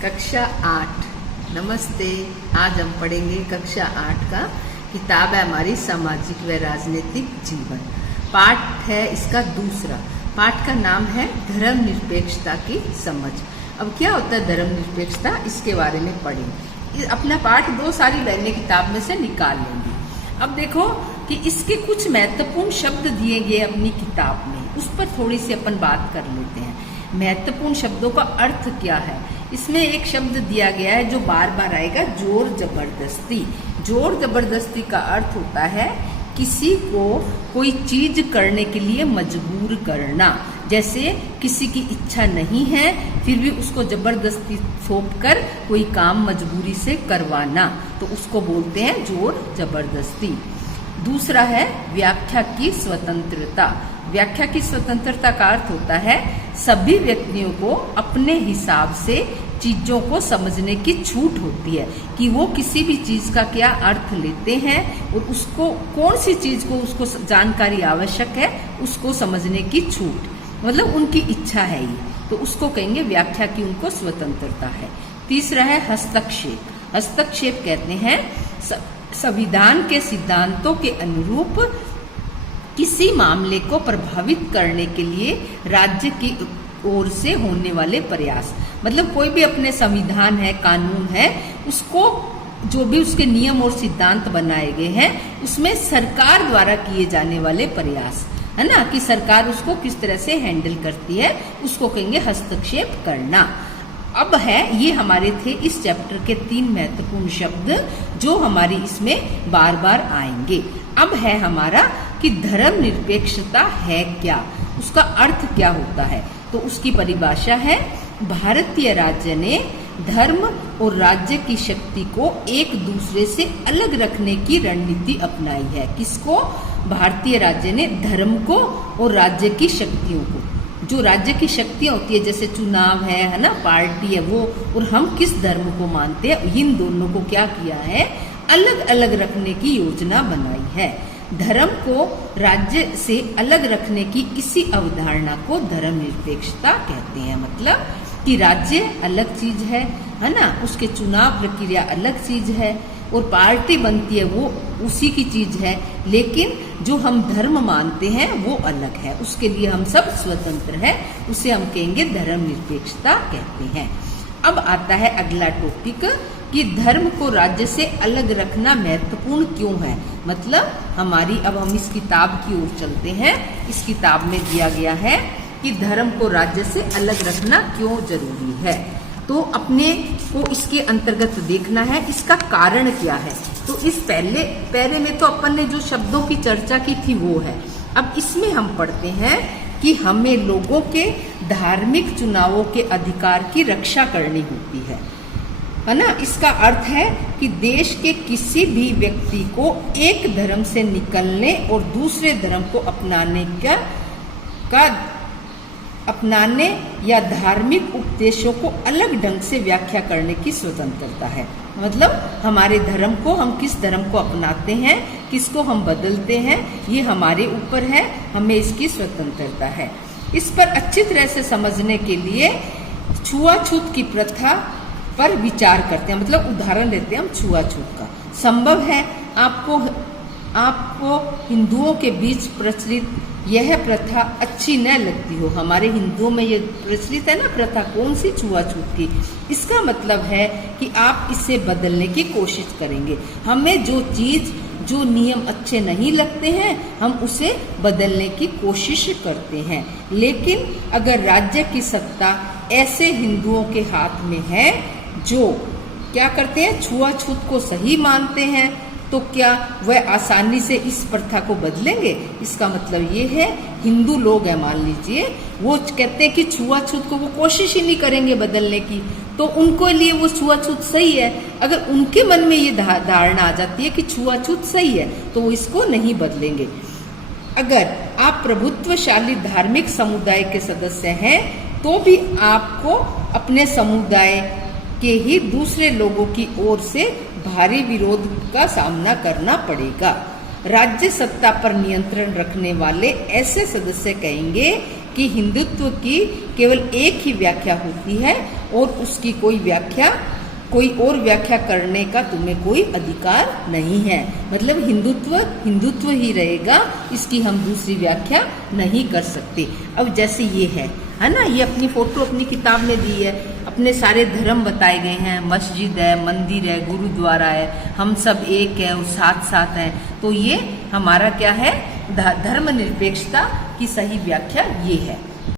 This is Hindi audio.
कक्षा 8। नमस्ते। आज हम पढ़ेंगे कक्षा 8 का किताब है हमारी सामाजिक व राजनीतिक जीवन। पाठ है इसका दूसरा। पाठ का नाम है धर्मनिरपेक्षता की समझ। अब क्या होता है धर्मनिरपेक्षता, इसके बारे में पढ़ें। अपना पाठ 2 सारी बहनें किताब में से निकाल लेंगी। अब देखो कि इसके कुछ महत्वपूर्ण शब्द दिए गए अपनी किताब में, उस पर थोड़ी सी अपन बात कर लेते हैं। महत्वपूर्ण शब्दों का अर्थ क्या है। इसमें एक शब्द दिया गया है जो बार बार आएगा, जोर जबरदस्ती। जोर जबरदस्ती का अर्थ होता है किसी को कोई चीज करने के लिए मजबूर करना। जैसे किसी की इच्छा नहीं है फिर भी उसको जबरदस्ती थोप कर कोई काम मजबूरी से करवाना, तो उसको बोलते हैं जोर जबरदस्ती। दूसरा है व्याख्या की स्वतंत्रता। व्याख्या की स्वतंत्रता का अर्थ होता है सभी व्यक्तियों को अपने हिसाब से चीजों को समझने की छूट होती है कि वो किसी भी चीज का क्या अर्थ लेते हैं और उसको कौन सी चीज को उसको जानकारी आवश्यक है उसको समझने की छूट, मतलब उनकी इच्छा है ये, तो उसको कहेंगे व्याख्या की उनको स्वतंत्रता है। तीसरा है हस्तक्षेप। हस्तक्षेप कहते हैं संविधान के सिद्धांतों के अनुरूप किसी मामले को प्रभावित करने के लिए राज्य की ओर से होने वाले प्रयास। मतलब कोई भी अपने संविधान है, कानून है, उसको जो भी उसके नियम और सिद्धांत बनाए गए हैं उसमें सरकार द्वारा किए जाने वाले प्रयास, है ना, कि सरकार उसको किस तरह से हैंडल करती है, उसको कहेंगे हस्तक्षेप करना। अब है ये हमारे थे इस चैप्टर के 3 महत्वपूर्ण शब्द जो हमारी इसमें बार बार आएंगे। अब है हमारा कि धर्मनिरपेक्षता है क्या, उसका अर्थ क्या होता है। तो उसकी परिभाषा है भारतीय राज्य ने धर्म और राज्य की शक्ति को एक दूसरे से अलग रखने की रणनीति अपनाई है। किसको? भारतीय राज्य ने धर्म को और राज्य की शक्तियों को, जो राज्य की शक्तियां होती है जैसे चुनाव है ना, पार्टी है वो, और हम किस धर्म को मानते हैं, इन दोनों को क्या किया है, अलग अलग रखने की योजना बनाई है। धर्म को राज्य से अलग रखने की इसी अवधारणा को धर्मनिरपेक्षता कहते हैं। मतलब कि राज्य अलग चीज है ना, उसके चुनाव प्रक्रिया अलग चीज है और पार्टी बनती है वो उसी की चीज है, लेकिन जो हम धर्म मानते हैं वो अलग है, उसके लिए हम सब स्वतंत्र हैं, उसे हम कहेंगे धर्मनिरपेक्षता कहते हैं। अब आता है अगला टॉपिक कि धर्म को राज्य से अलग रखना महत्वपूर्ण क्यों है। मतलब हमारी, अब हम इस किताब की ओर चलते हैं। इस किताब में दिया गया है कि धर्म को राज्य से अलग रखना क्यों जरूरी है, तो अपने को इसके अंतर्गत देखना है इसका कारण क्या है। तो इस पहले में तो अपन ने जो शब्दों की चर्चा की थी वो है। अब इसमें हम पढ़ते हैं कि हमें लोगों के धार्मिक चुनावों के अधिकार की रक्षा करनी होती है ना। इसका अर्थ है कि देश के किसी भी व्यक्ति को एक धर्म से निकलने और दूसरे धर्म को अपनाने या धार्मिक उपदेशों को अलग ढंग से व्याख्या करने की स्वतंत्रता है। मतलब हमारे धर्म को, हम किस धर्म को अपनाते हैं, किसको हम बदलते हैं, ये हमारे ऊपर है, हमें इसकी स्वतंत्रता है। इस पर अच्छी तरह से समझने के लिए छुआछूत की प्रथा पर विचार करते हैं। मतलब उदाहरण देते हैं हम छुआछूत का। संभव है आपको हिंदुओं के बीच प्रचलित यह प्रथा अच्छी न लगती हो। हमारे हिंदुओं में ये प्रचलित है ना प्रथा, कौन सी, छुआछूत की। इसका मतलब है कि आप इसे बदलने की कोशिश करेंगे। हमें जो नियम अच्छे नहीं लगते हैं हम उसे बदलने की कोशिश करते हैं। लेकिन अगर राज्य की सत्ता ऐसे हिंदुओं के हाथ में है जो क्या करते हैं, छुआछूत को सही मानते हैं, तो क्या वह आसानी से इस प्रथा को बदलेंगे। इसका मतलब ये है हिंदू लोग हैं, मान लीजिए, वो कहते हैं कि छुआछूत को वो कोशिश ही नहीं करेंगे बदलने की, तो उनको लिए वो छुआछूत सही है। अगर उनके मन में ये धारणा आ जाती है कि छुआछूत सही है तो वो इसको नहीं बदलेंगे। अगर आप प्रभुत्वशाली धार्मिक समुदाय के सदस्य हैं तो भी आपको अपने समुदाय के ही दूसरे लोगों की ओर से भारी विरोध का सामना करना पड़ेगा। राज्य सत्ता पर नियंत्रण रखने वाले ऐसे सदस्य कहेंगे कि हिंदुत्व की केवल एक ही व्याख्या होती है और उसकी कोई और व्याख्या करने का तुम्हें कोई अधिकार नहीं है। मतलब हिंदुत्व ही रहेगा, इसकी हम दूसरी व्याख्या नहीं कर सकते। अब जैसे ये है ना, ये अपनी फोटो अपनी किताब में दी है, अपने सारे धर्म बताए गए हैं, मस्जिद है, मंदिर है, गुरुद्वारा है, हम सब एक है और साथ साथ हैं। तो ये हमारा क्या है, धर्मनिरपेक्षता की सही व्याख्या ये है।